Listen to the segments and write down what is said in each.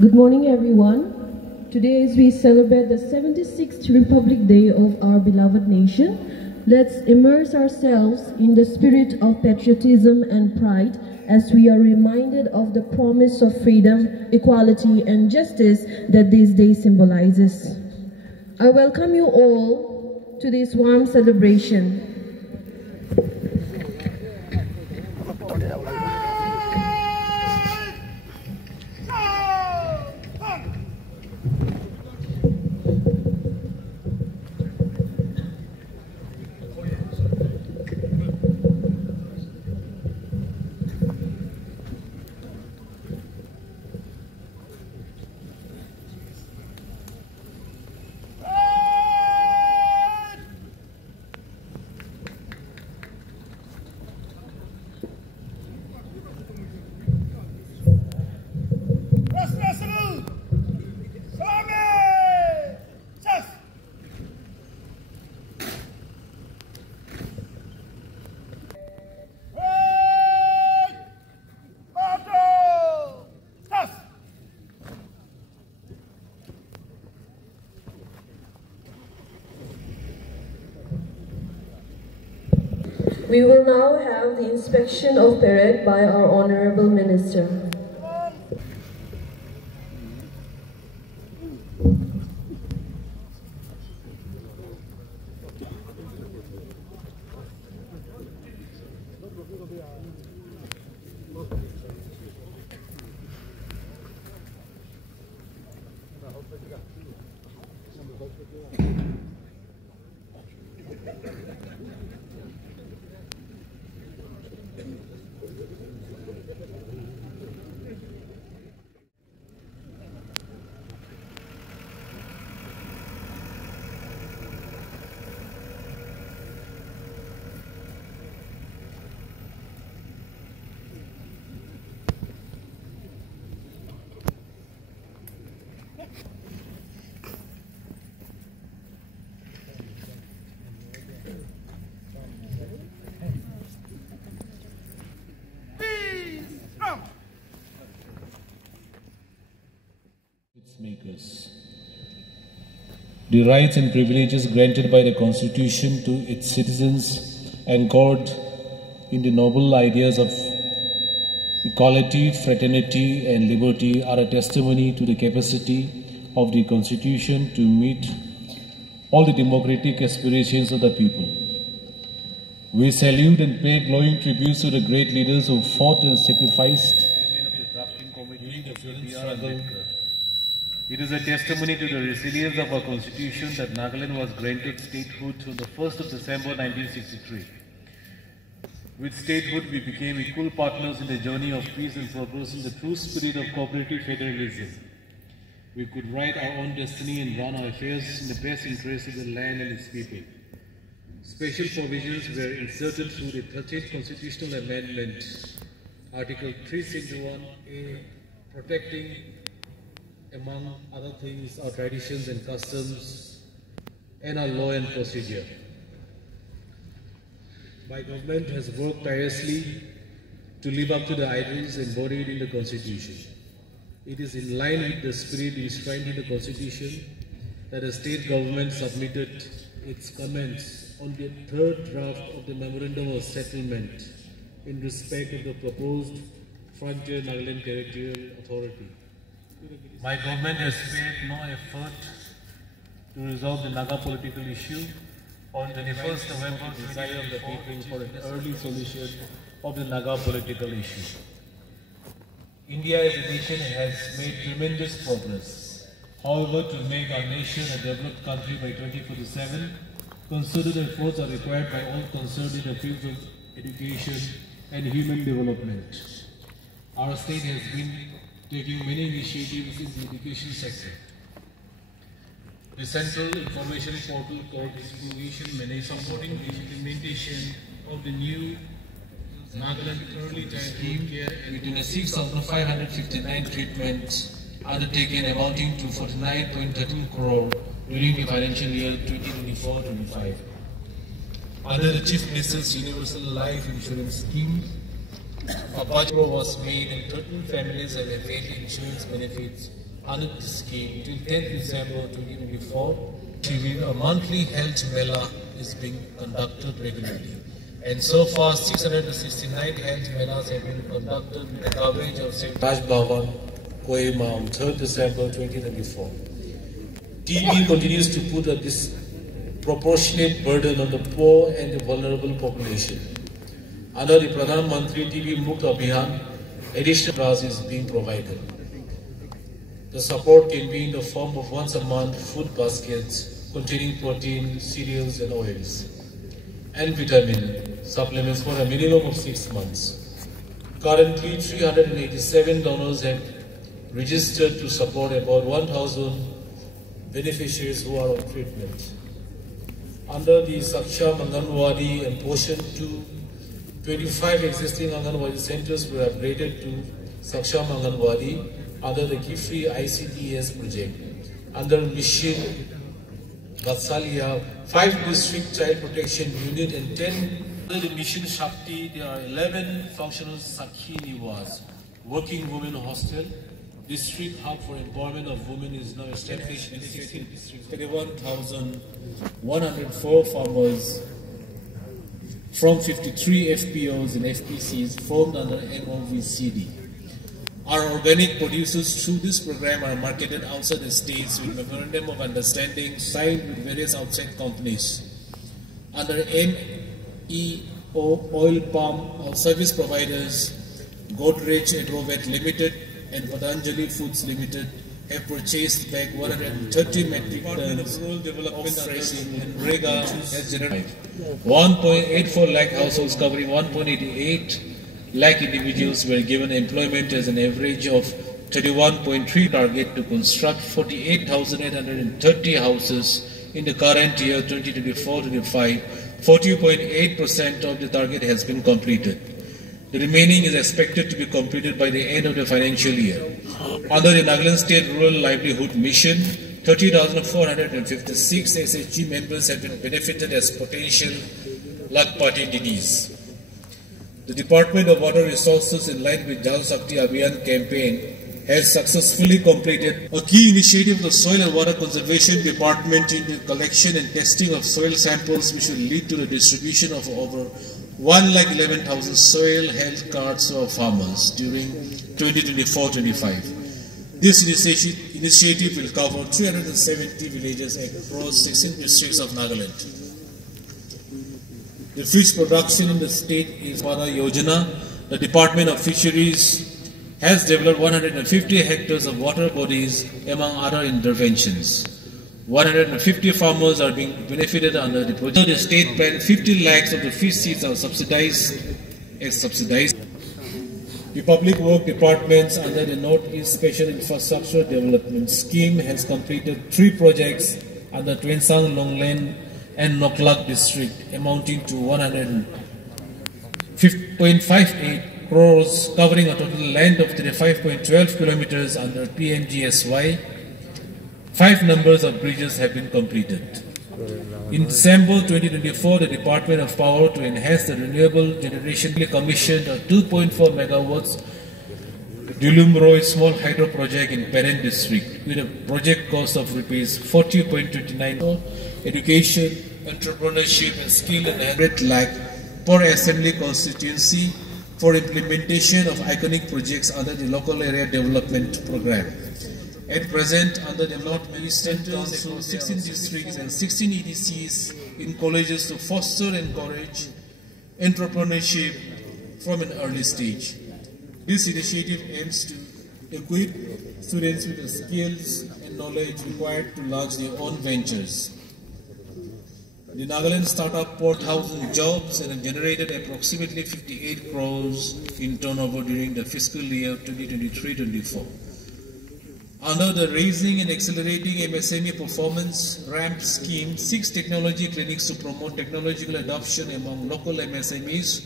Good morning, everyone. Today, as we celebrate the 76th Republic Day of our beloved nation, let's immerse ourselves in the spirit of patriotism and pride as we are reminded of the promise of freedom, equality, and justice that this day symbolizes. I welcome you all to this warm celebration. We will now have the inspection of parade by our Honorable Minister. Makers. The rights and privileges granted by the Constitution to its citizens, anchored in the noble ideas of equality, fraternity, and liberty, are a testimony to the capacity of the Constitution to meet all the democratic aspirations of the people. We salute and pay glowing tributes to the great leaders who fought and sacrificed during the freedom struggle. It is a testimony to the resilience of our Constitution that Nagaland was granted statehood on the 1st of December 1963. With statehood, we became equal partners in the journey of peace and progress in the true spirit of cooperative federalism. We could write our own destiny and run our affairs in the best interest of the land and its people. Special provisions were inserted through the 13th Constitutional Amendment, Article 361A, protecting, among other things, our traditions and customs and our law and procedure. My government has worked tirelessly to live up to the ideals embodied in the Constitution. It is in line with the spirit enshrined in the Constitution that the state government submitted its comments on the third draft of the Memorandum of Settlement in respect of the proposed Frontier Nagaland Territorial Authority. My government has spared no effort to resolve the Naga political issue. On 21st November, the desire of the people for an early solution of the Naga political issue. India as a nation has made tremendous progress. However, to make our nation a developed country by 2047, concerted efforts are required by all concerned in the fields of education and human development. Our state has been taking many initiatives in the education sector. The Central Information Portal called Distribution Management supporting the implementation of the new Nagaland Early Childhood Care and within 6,559 treatments undertaken amounting to 49.13 crore during the financial year 2024-25. Under the Chief Minister's Universal Life Insurance Scheme, a budget was made and 13 families have availed insurance benefits under the scheme till 10th December 2024. A monthly health mela is being conducted regularly. And so far, 669 health melas have been conducted with a coverage of Raj Bhavan, Kohima on 3rd December 2024. TB continues to put a disproportionate burden on the poor and the vulnerable population. Under the Pradhan Mantri TB Mukt Abhiyan, additional class is being provided. The support can be in the form of once a month food baskets containing protein, cereals and oils, and vitamin supplements for a minimum of 6 months. Currently, 387 donors have registered to support about 1,000 beneficiaries who are on treatment. Under the Saksham Anganwadi and Poshan 2, 25 existing Anganwadi centers were upgraded to Saksham Anganwadi under the Kifri ICTS project. Under Mission Vatsalya, 5 district child protection unit and 10 under the Mission Shakti, there are 11 functional Sakhi Niwas, working women hostel. District hub for employment of women is now established in 16 districts. 31,104 farmers from 53 FPOs and FPCs formed under MOVCD. Our organic producers through this program are marketed outside the states with memorandum of understanding signed with various outside companies. Under MEO oil palm service providers, Godrej Agrovet Limited and Patanjali Foods Limited have purchased back 130 metric tons of fresh and Rega has generated 1.84 lakh households covering 1.88 lakh individuals were given employment as an average of 31.3 target to construct 48,830 houses in the current year 2024-25. 40.8% of the target has been completed. The remaining is expected to be completed by the end of the financial year. Under the Nagaland State Rural Livelihood Mission, 30,456 SHG members have been benefited as potential Lakpati DDs. The Department of Water Resources, in line with Jal Shakti Abhiyan campaign, has successfully completed a key initiative of the Soil and Water Conservation Department in the collection and testing of soil samples, which will lead to the distribution of over 1,11,000 soil health cards to our farmers during 2024-25. This initiative will cover 370 villages across 16 districts of Nagaland. The fish production in the state is Pada Yojana. The Department of Fisheries has developed 150 hectares of water bodies among other interventions. 150 farmers are being benefited under the project. The state plan 50 lakhs of the fish seeds are subsidized. The Public Work Departments under the Northeast Special Infrastructure Development Scheme has completed 3 projects under Twensang, Longland and Noklak district amounting to 105.58 crores covering a total length of 35.12 kilometers under PMGSY. 5 numbers of bridges have been completed. In December 2024, the Department of Power to enhance the renewable generation commissioned a 2.4 megawatts Dulumroy small hydro project in Peren district with a project cost of rupees 40.29. Education, entrepreneurship and skill and 100 lakh per assembly constituency for implementation of iconic projects under the Local Area Development Program. At present, under the North-Eastern Council, 16 districts and 16 EDCs in colleges to foster and encourage entrepreneurship from an early stage. This initiative aims to equip students with the skills and knowledge required to launch their own ventures. The Nagaland startup poured 1,000 jobs and have generated approximately 58 crores in turnover during the fiscal year 2023-24. Under the Raising and Accelerating MSME Performance RAMP scheme, 6 technology clinics to promote technological adoption among local MSMEs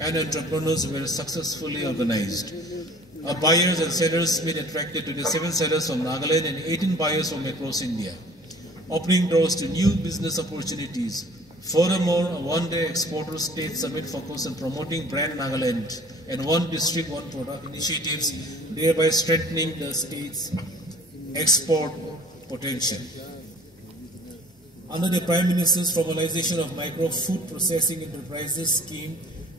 and entrepreneurs were successfully organized. Our buyers and sellers been attracted to the 7 sellers from Nagaland and 18 buyers from across India, opening doors to new business opportunities. Furthermore, a one-day exporter state summit focused on promoting brand Nagaland and one district, one product initiatives, thereby strengthening the state's export potential. Under the Prime Minister's formalization of Micro Food Processing Enterprises scheme,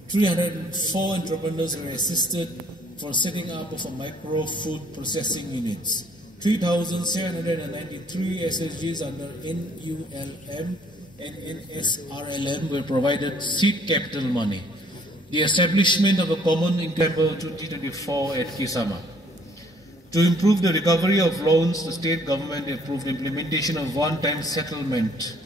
304 entrepreneurs were assisted for setting up of a micro food processing units. 3,793 SSGs under NULM and NSRLM were provided seed capital money. The establishment of a common income 2024 at Kisama. To improve the recovery of loans, the state government approved implementation of one-time settlement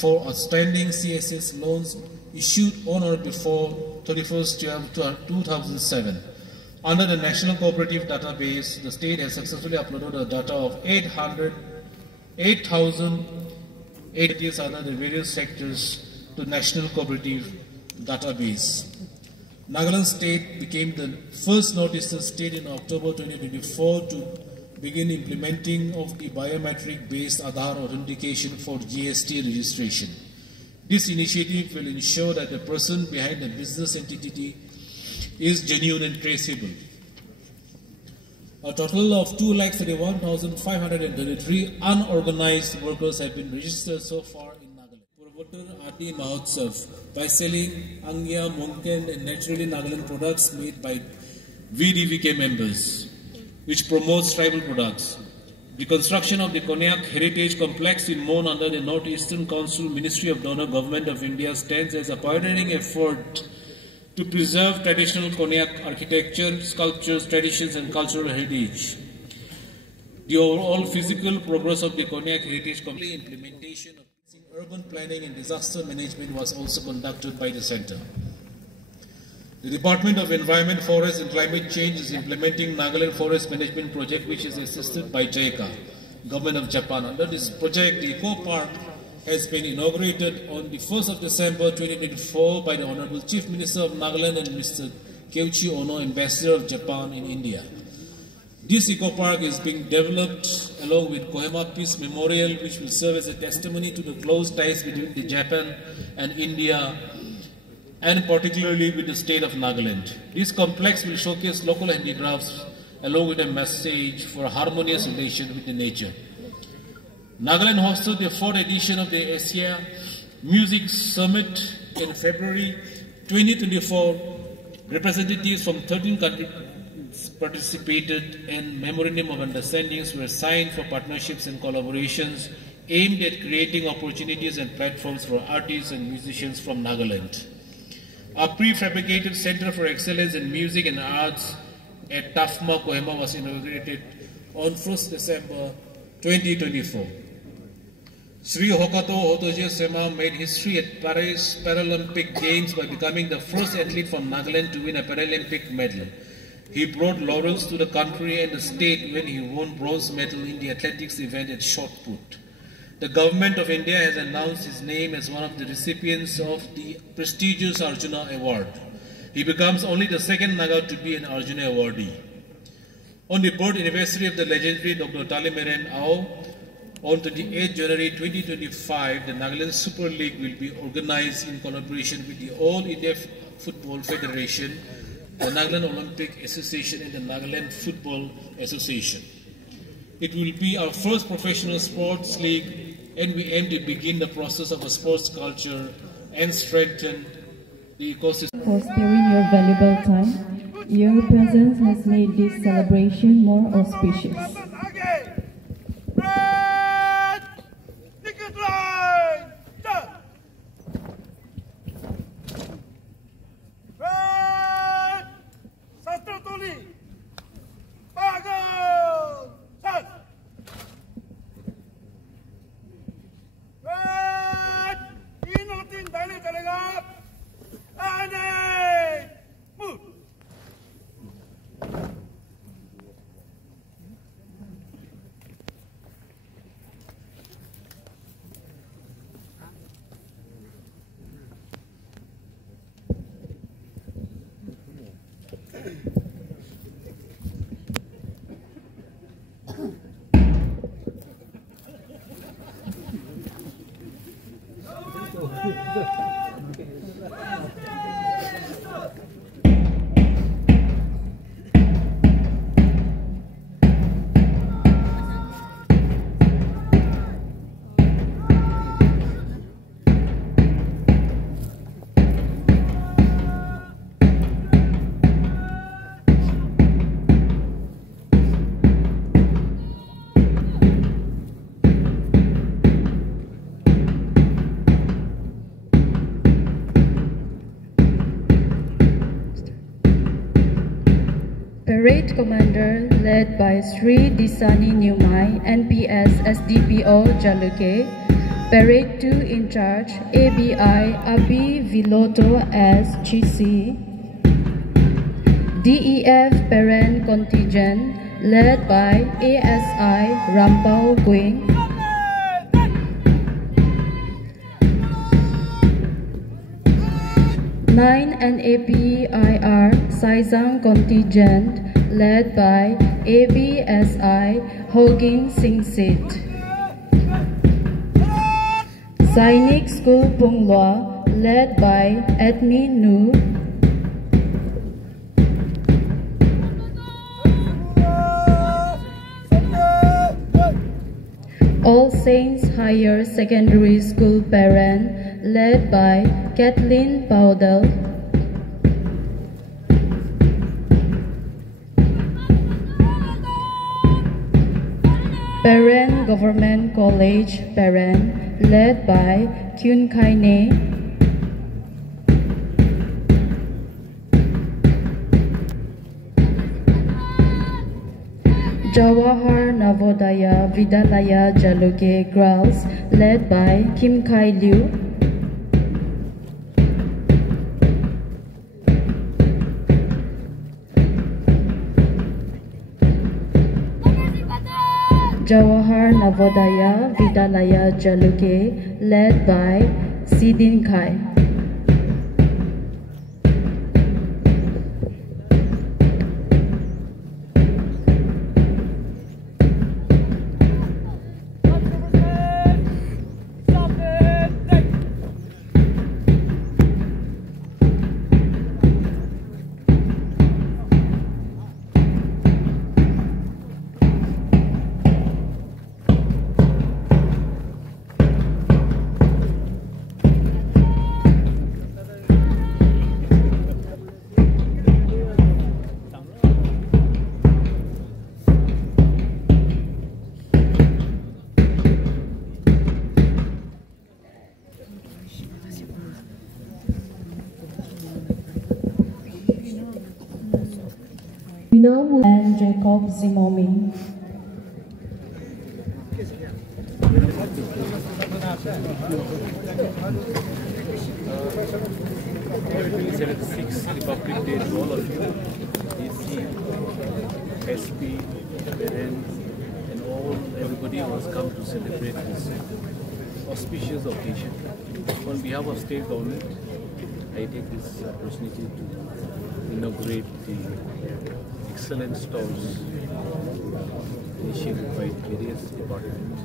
for outstanding CSS loans issued on or before 31st July 2007. Under the National Cooperative Database, the state has successfully uploaded the data of 8,000 under the various sectors to National Cooperative Database. Nagaland State became the first northeastern state in October 2024 to begin implementing of the biometric-based Aadhaar authentication for GST registration. This initiative will ensure that the person behind the business entity is genuine and traceable. A total of 231,533 unorganized workers have been registered so far in Nagaland. Purvotar Aarti Mahotsav by selling Angya, Monken and naturally Nagaland products made by VDVK members, which promotes tribal products. The construction of the Konyak Heritage Complex in Mon under the North-Eastern Council Ministry of Donor Government of India stands as a pioneering effort to preserve traditional Konyak architecture, sculptures, traditions and cultural heritage. The overall physical progress of the Konyak Heritage Complex implementation of urban planning and disaster management was also conducted by the Centre. The Department of Environment, Forest and Climate Change is implementing Nagaland Forest Management Project, which is assisted by JICA, Government of Japan. Under this project, the Eco Park has been inaugurated on the 1st of December 2024 by the Honorable Chief Minister of Nagaland and Mr. Keiichi Ono, Ambassador of Japan in India. This Eco Park is being developed along with Kohima Peace Memorial, which will serve as a testimony to the close ties between Japan and India, and particularly with the state of Nagaland. This complex will showcase local handicrafts along with a message for a harmonious relation with the nature. Nagaland hosted the 4th edition of the Asia Music Summit in February 2024. Representatives from 13 countries participated and memorandum of understandings were signed for partnerships and collaborations aimed at creating opportunities and platforms for artists and musicians from Nagaland. A prefabricated Center for Excellence in Music and Arts at Tafma, Kohima was inaugurated on 1st December 2024. Sri Hokato Hotoji Sema made history at Paris Paralympic Games by becoming the first athlete from Nagaland to win a Paralympic medal. He brought laurels to the country and the state when he won bronze medal in the athletics event at shot put. The government of India has announced his name as one of the recipients of the prestigious Arjuna Award. He becomes only the second Naga to be an Arjuna awardee. On the birth anniversary of the legendary Dr. Talimeren Ao, on 28 January 2025, the Nagaland Super League will be organized in collaboration with the All India Football Federation, the Nagaland Olympic Association and the Nagaland Football Association. It will be our first professional sports league, and we aim to begin the process of a sports culture and strengthen the ecosystem. For sparing your valuable time. Your presence has made this celebration more auspicious. Parade Commander led by Sri Disani Nyumai, NPS SDPO Jaluke. Parade 2 in charge, ABI Abi Viloto as GC. DEF Parent Contingent led by ASI Rampau Gwing. Nine NAPIR Saizang Contingent led by ABSI Hoging Singsit. Sainik School Punglwa led by Admi Nu. All Saints Higher Secondary School Parent led by Kathleen Powdell. Parent Government College Parent led by Kyun Kai Ne. Jawahar Navodaya Vidyalaya Jaluke Girls led by Kim Kai Liu. Jawahar Navodaya Vidyalaya Jaluke led by Sidin Kai. And Jacob Zimomi. Happy 76th Republic Day to all of you, DC, SP, parents, and everybody who has come to celebrate this auspicious occasion. On behalf of state government, I take this opportunity to inaugurate the excellent stalls initiated by various departments.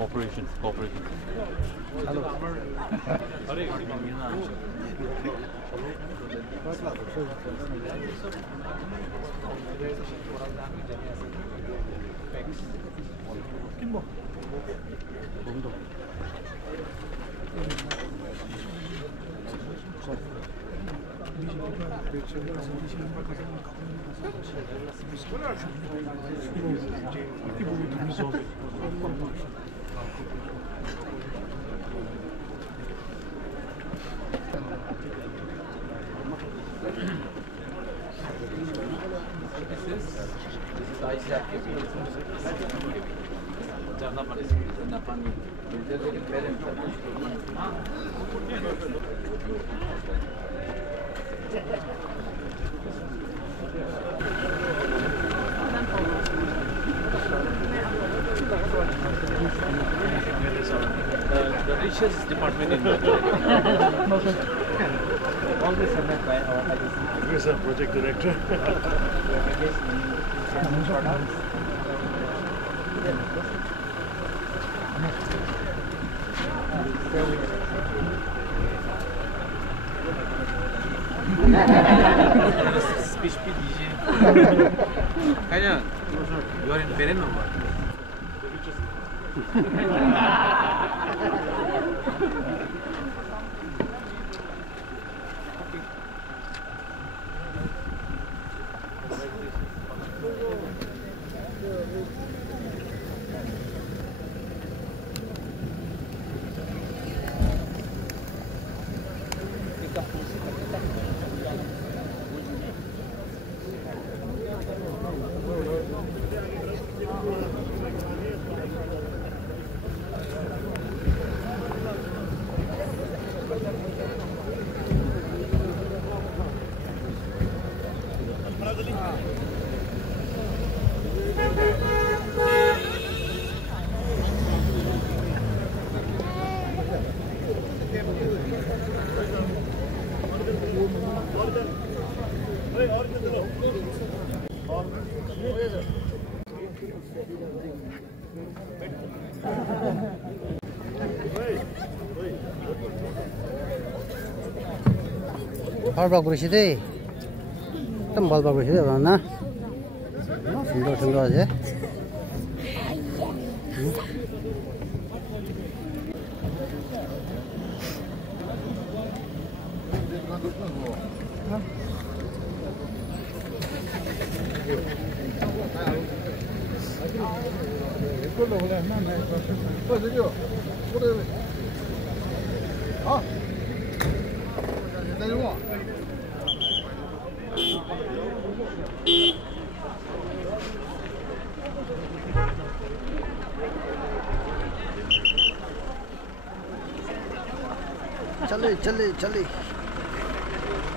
Cooperation. Hello. The richest department in the always submitted by our IDC. Who is our project director? Speech DJ. Kaya, you are in Benin or what? Harbak bersih tembal bersih deh mana? Sendal aja. चले चले चले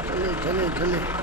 चले चले चले